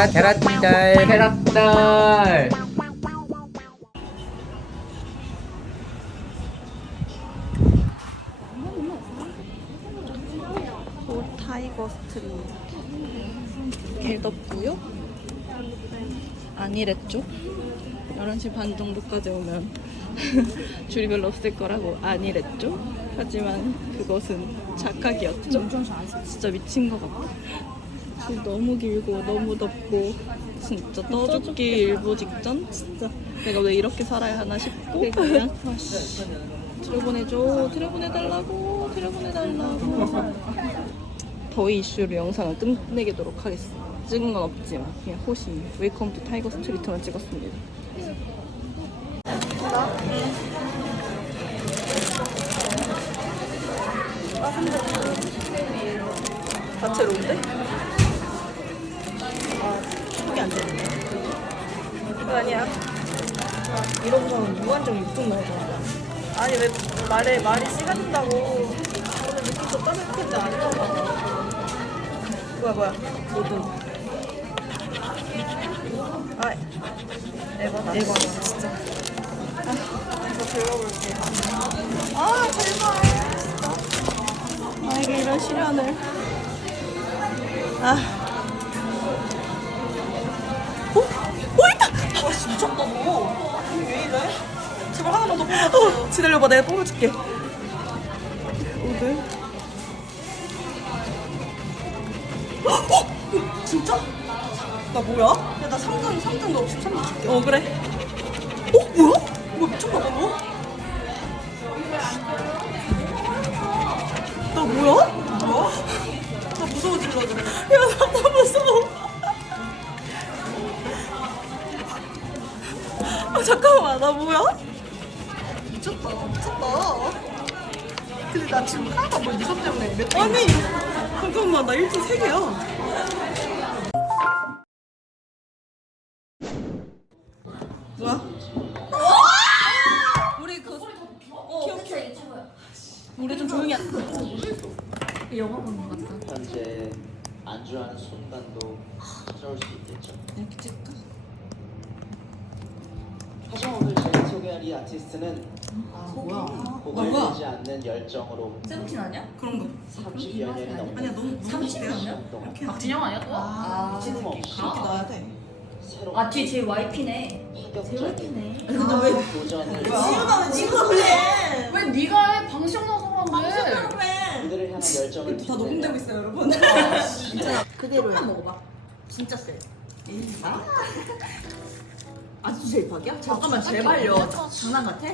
아빠 계란달 계란달 서울 타이거 스트리트 개 덥고요. 아니랬죠 11시 반 정도까지 오면 줄이 별로 없을 거라고 아니랬죠 하지만 그것은 착각이었죠. 진짜 미친 것 같아 줄 너무 길고 너무 덥고 진짜 떠죽기 일보 직전? 진짜. 내가 왜 이렇게 살아야 하나 싶고 아씨. 들여보내줘 들여보내달라고 들여보내달라고. 더위 이슈로 영상을 끝내도록 하겠습니다. 찍은 건 없지만 그냥 호시 웨이컴 투 타이거 스트리트만 찍었습니다. 다채로운데? 아, 안 되네. 이거 아니야. 이러고서는 무한정 육종 나오잖아. 아니 왜 말에 말이 씨가진다고. 오늘 느낌 더 따뜻한데 아닌가 봐. 뭐야 뭐야? 모든 아 에바다 에바다 진짜. 아 이거 들어볼게. 아 제발 나에게 이런 시련을. 아 어, 기다려봐 내가 뽑아줄게 오늘 어? 진짜? 나 뭐야? 야, 나 3등, 3등 너 13등 줄게. 어, 그래. 어? 뭐야? 뭐야, 미쳤나봐, 너? 나 뭐야? 뭐야? 나 무서워질라 그래. 야, 나, 나 무서워. 아, 잠깐만, 나 뭐야? 근데 나 지금 하나도 안 보여, 니손 때문에. 몇 아니, 잠깐만, 나 1등 3개야. 뭐야? 우리 그 어, 우리 좀 조용히 하. 현재 안주하는 순간도 찾아올 수 있겠죠. 이렇게 찍까? 하지만 오늘 제가 소개할 이 아티스트는 아 뭐야? 고갈되지 않는 열정으로 세븐틴 아니야? 그런 거. 30여 년이 아니야 너무 너무 30 어때요? 년이야? 동안 박진영 아니야 또? 아, 끊임없이 이렇게 넣어야 돼. 새로운 아 뒤에 제 와이피네. 파격적인 근데 왜 도전을 지우다는 지우다 그래? 왜 네가 해? 방시영 나서 그런데. 그래? 그들을 향한 열정을 다 녹음되고 있어요 여러분. 그대로야. 먹어봐. 진짜 세. 아 주 제입학이야? 잠깐만 제발요. 장난 같아?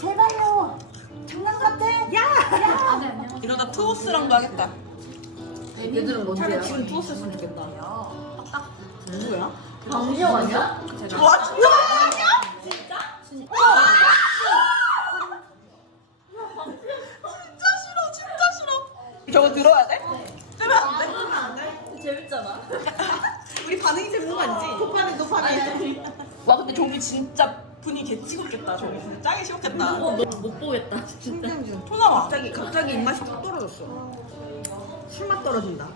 제발요. 장난 같아? 야! 야! 아니 아니야. 이러다 투오스랑도 하겠다. 얘들은 뭔데야? 지금 투오스 했으면 좋겠다. 누구야? 방시영 아니야? 와 진짜 아니야? 진짜 싫어 진짜 싫어. 저거 들어야 돼? 뜨면 안 돼? 재밌잖아. 우리 반응이 재밌는 거 아니지? 도파민 도파민. 와 근데 저기 진짜 분위기 개 찍었겠다. 저기 진짜 짱이 식었겠다. 못 보겠다. 진짜. 토나 갑자기 갑자기 입맛이 확 떨어졌어. 술맛 떨어진다.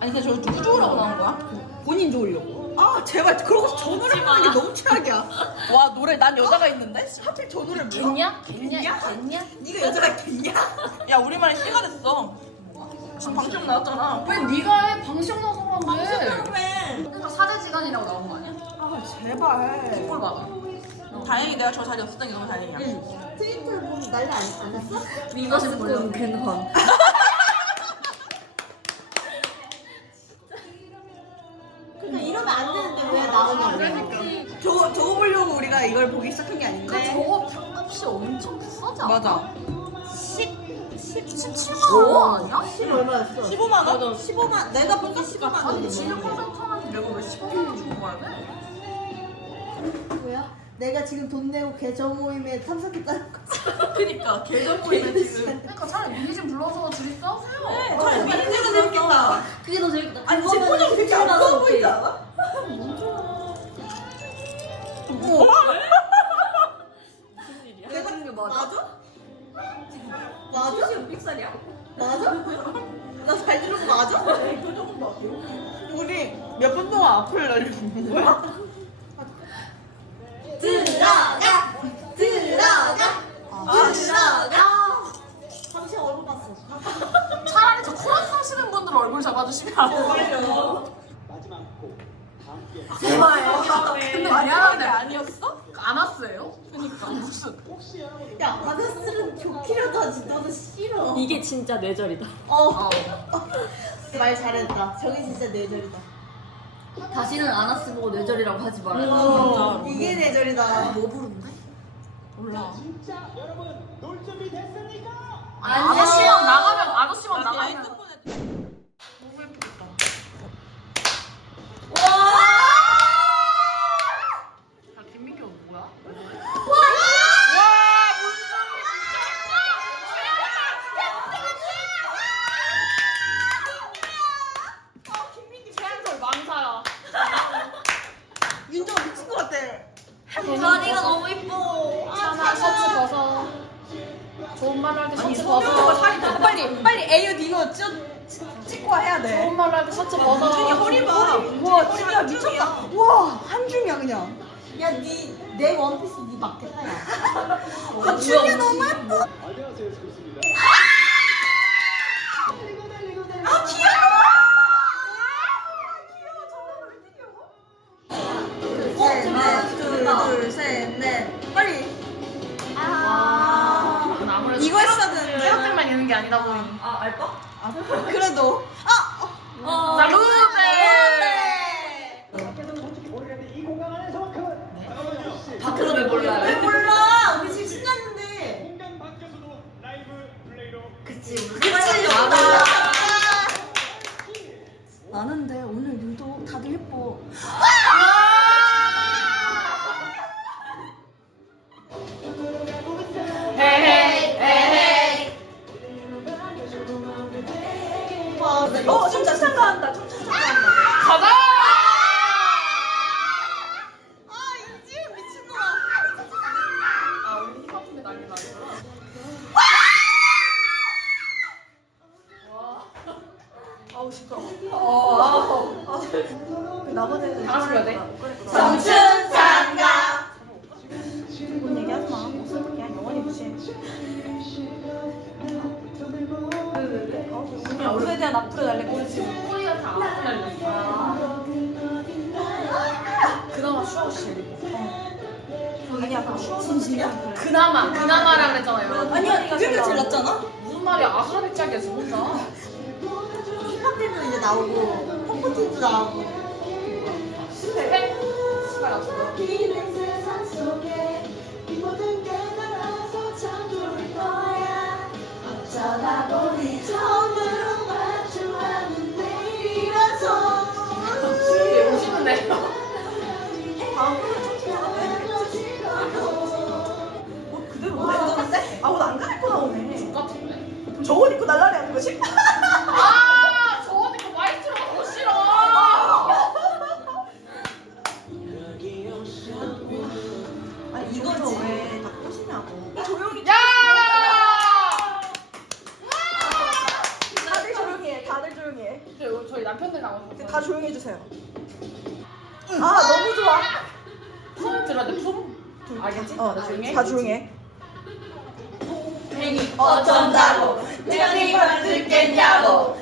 아니 근데 저거 누구 좋으라고 나온 거야? 본인 좋으려고. 아 제발 그러고 저 노래 부르는 게 너무 최악이야. 와 노래 난 여자가 있는데 하필 저 노래 불러? 겠냐? 겠냐? 겠냐? 네가 여자가 있겠냐? 야 우리말에 씨가 됐어. 지금 방송 나왔잖아. 왜 네가 해? 방시영 나서 그런데. 그래. 그러니까 사제지간이라고 나온 거 아니야? 아 제발. 뭘 막아? 다행히 내가 저 자리에 없었던 게 너무 다행이야. 트위터를 보면 난리 안, 안 났어? 이것이 보는 근헌. 그러니까 이러면 안 되는데 왜 나오냐고. 저거 저거 보려고 우리가 이걸 보기 시작한 게 아닌데. 저거 값이 엄청 비싸지 않아? 맞아. 17만 원 아니야? 10 얼마였어? 15만 원? 맞아. 15만. 내가 보기 15만 아니 원. 지금 콘서트 하는데 내가 왜 15만 원 주고 가야 돼? 뭐야? 내가 지금 돈 내고 계정 모임에 참석했다는 거. 그니까 계정 보이면 지금. 그러니까 차라리 미니 좀 불러서 둘이 싸우세요. 네, 차라리 민지가 재밌겠다. 그게 더 재밌다. 아니 그거는 제포장 되게 안 17만 좋아. 보이지 않아? 뭐? 내가 준게 맞아? 맞아? 맞아? 삑살이야? 맞아? 나 잘 들은 거 맞아? 그 정도 맞아. 몇분 동안 악플 날리는 거야? 들어가 들어가 들어가 당신 얼굴 봤어 차라리 저 코러스 하시는 분들 얼굴 잡아주시면 안 돼요? 마지막 곡 함께 근데 미안한데 아니었어? 안 왔어요? 그니까 무슨 혹시 여러분 야 아저씨는 좋기라도 하지 나도 싫어 이게 진짜 뇌절이다. 어. 말 잘했다 저기 진짜 뇌절이다 다시는 아나스 보고 뇌절이라고 하지 말아요. 어, 이게 뇌절이다 뭐 부른데? 몰라 진짜 여러분 놀 준비 됐습니까? 아저씨만 나가면 아저씨만 나가면 때 셔츠 벗어 허리 봐. 우와, 진짜 미쳤다. 우와, 한 줄이야 그냥. 야, 니 내 원피스 니 맞겠다 야. 아, 줄이 너무 예뻐. 안녕하세요 스쿠스입니다. 다 같이 불러야 돼? 청춘 참가. 뭔 얘기하지 마. 그냥 영원히 무시해. 야, 우리에 대한 악플을 날리고 지금. 소리가 다 악플 날렸어 그나마 슈어씨 아니야, 그럼 추워 진심이야? 그나마 그나마라 그랬잖아요 아니야, 그게 제일 낫잖아. 무슨 말이야 아수라백작이야 저 혼자 힙합들도 이제 나오고, 펑크틴도 나오고. 죽어 오시는데 아, 오늘 안 갈거 나 오네. 같은데 저옷 입고 날라리 하는 거지? 알겠지? 어, 나중에. 다 조용히 해. 행이 어쩐다고 네가 네 말을 듣겠냐고.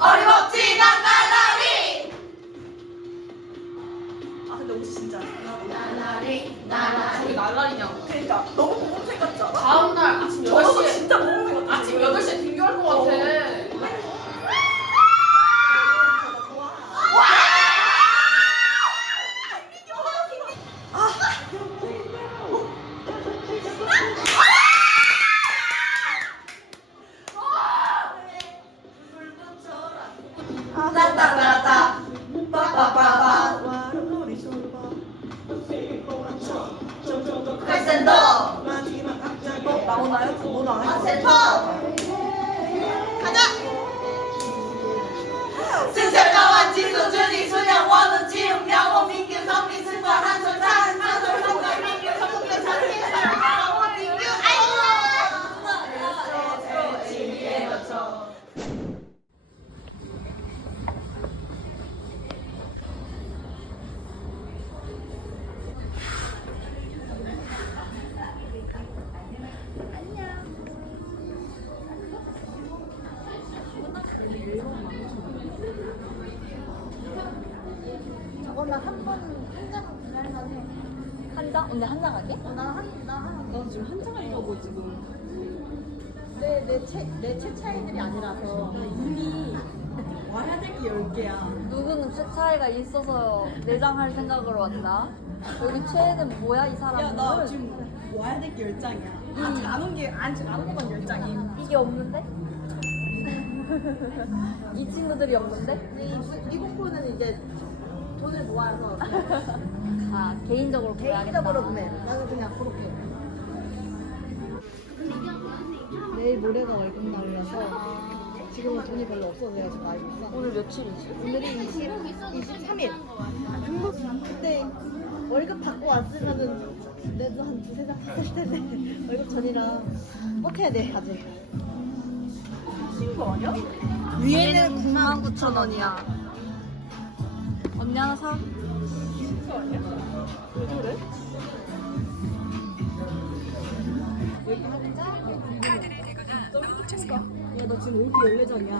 어림없지 난 나날이. 아, 근데 옷이 진짜. 나날. 저기 날라리냐고. 그러니까 너무 공공색 같지 않아? 다음 날 아침 저거 8시에 진짜 공공색 같아. 아침 8시에 저거나 한 번은 한 장은 그날만 해. 한 장? 언니 한 장 할게? 어, 나 한, 나 한. 넌 지금 한장 하려고 지금. 내, 내 채, 내채 차이들이 아니라서. 나 이미 와야 될 게 10개야. 누구는 수 차이가 있어서 내장할 생각으로 왔나? 여기 최애는 뭐야 이 사람은? 야, 나 지금 와야 될 게 10장이야. 아직 안 온 게, 아직 안 온 건 10장임. 이게 없는데? 이 친구들이 없는데? 이, 이 곡부는 이제 모아서 아 개인적으로. 개인적으로 구매. 나는 그냥 그렇게. 내일 모레가 월급 날이라서 지금은 돈이 별로 없어서 내가 지금 알고 있어. 오늘 며칠이지? 오늘이 20, 23일. 중국 그때 월급 받고 왔으면은 내도 한 두세 장 탔을 텐데 월급 전이라 꼭 해야 돼 아직. 친구 아니야? 위에는 99,000원이야. 언니 하나 사? 야너 지금 올게 14장이야.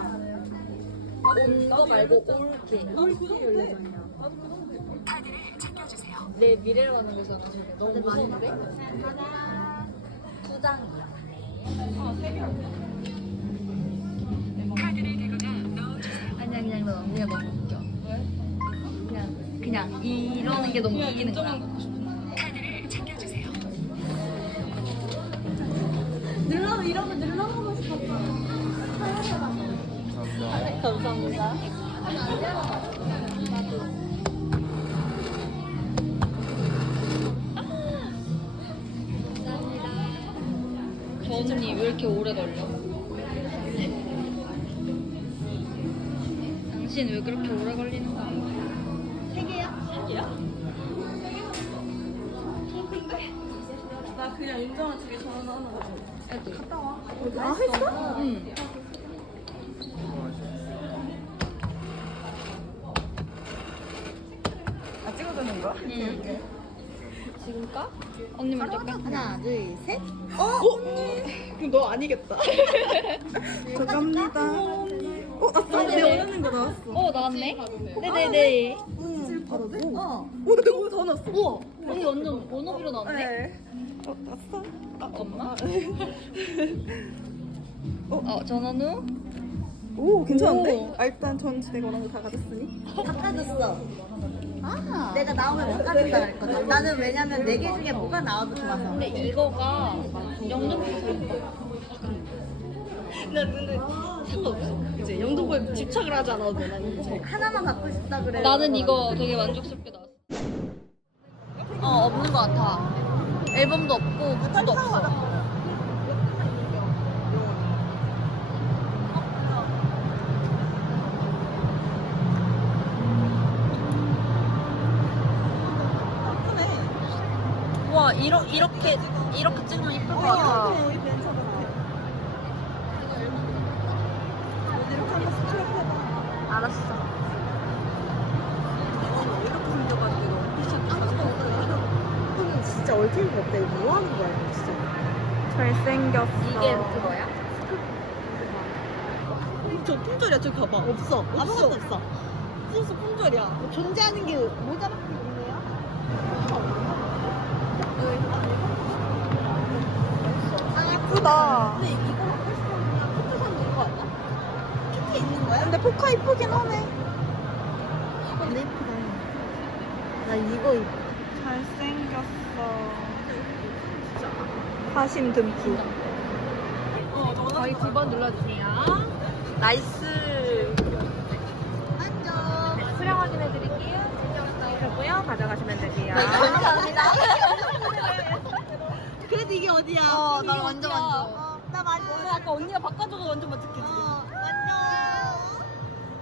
온거 말고 올게. 올게 14장이야. 내 미래를 하는 거잖아 저게. 너무 무서운데? 두 장. 아니야 그냥 이건 언니가 너무 웃겨. 왜? 그냥 이러는 게 너무 웃기는 거야. 늘러면 이러면 늘러보고 싶었어. 감사합니다. 저 언니 왜 이렇게 오래 걸려? 당신 왜 그렇게 오래 걸리는 거야? 개야? 나 그냥 인정한 두개 전화하는 거지. 애들. 아 했어? 응. 아 찍어주는 거야? 응. 지금 까? 언니 먼저 까. 하나 둘 셋. 그럼 너 아니겠다. 저 갑니다. 어, 나 네네. 내 원하는 거 나왔어. 어 나왔네. 네네네. 바로 돼? 어. 오, 근데 오늘 더 나왔어. 우와. 언니 완전 원업이로 나왔네. 네. 어, 났어? 아, 엄마? 어 전원우? 오, 괜찮은데? 오. 아, 일단 전 내가 원하는 거 다 가졌으니. 바꿔줬어. 아. 내가 나오면 바꿔준다 했거든. 나는 왜냐면 네 개 중에 뭐가 나와도 좋아서. 근데 이거가 영등포에서 나 근데 상관없어. 이제 영등포에 집착을 하지 않아도 돼, 나는 이제. 하나만 갖고 싶다 그래. 나는 이거 되게 만족스럽게 나왔어. 어 없는 것 같아. 앨범도 없고 굿즈도 없어. 와 이러, 이렇게 이렇게 찍으면 이쁠 것 같아. 우리 벤처 같아. 이렇게 한번 스크랩 해봐. 알았어. 어, 이렇게 생겨가지고 너무 패션 없다. 이거 뭐 하는 거야, 이거 진짜. 잘생겼어. 이게 그거야? 저 품절이야, 저기 가봐. 없어. 아무것도 없어. 소스 품절이야. 존재하는 게 모자밖에 없네요. 예쁘다. 근데 이거 갖고 싶으면 포토 사는 이거 아니야? 키티 있는 거야? 근데 포카 이쁘긴 하네. 근데 이쁘다. 나 이거 입 잘생겼어. 사심 듬뿍. 저희 두 번 눌러주세요. 나이스. 안녕. 수령 확인해 드릴게요. 되고요. 가져가시면 되세요. 감사합니다. 그래도 이게 어디야? 어, 나 완전 완전. 어, 나 많이 근데 아까 언니가 바꿔줘서 완전 만족해. 어, 완전.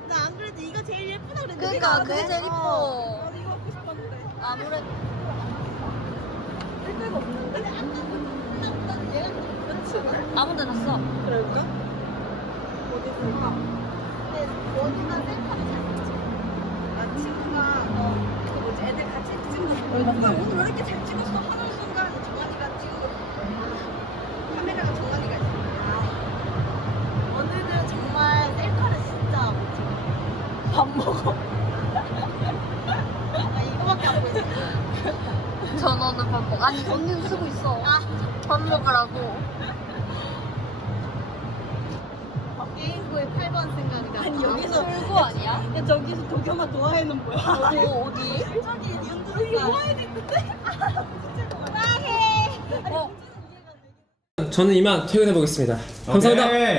나 안 그래도 이거 제일 예쁘다 그랬는데. 그러니까 그게 안 제일 돼? 이뻐. 어. 나도 이거 갖고 싶었는데. 아무래도 없는데? 나는 얘가 좀 그렇지 않아? 아무 데나 써. 그럴까? 어디 쓸까? 근데 원이나 셀카를 잘 찍지. 아, 친구가, 어, 그 뭐지, 애들 같이 찍었어. 오빠 오늘 왜 이렇게 잘 찍었어? 하는 순간 정한이가 찍고, 카메라가 정한이가 있어. 오늘은 정말 셀카를 진짜 못 찍어. 밥 먹어. 나 이거밖에 안 보이네. 전원을 밥 먹. 아니 언니는 쓰고 있어. 밥 먹으라고. 게임부의 8번 생각이다. 아니 여기서 출구 아니야? 야 저기서 도겸아 도화에는 뭐야? 어디 어디? 저기 윤두가 도화에는 있는데? 저는 이만 퇴근해 보겠습니다. 감사합니다. 오케이.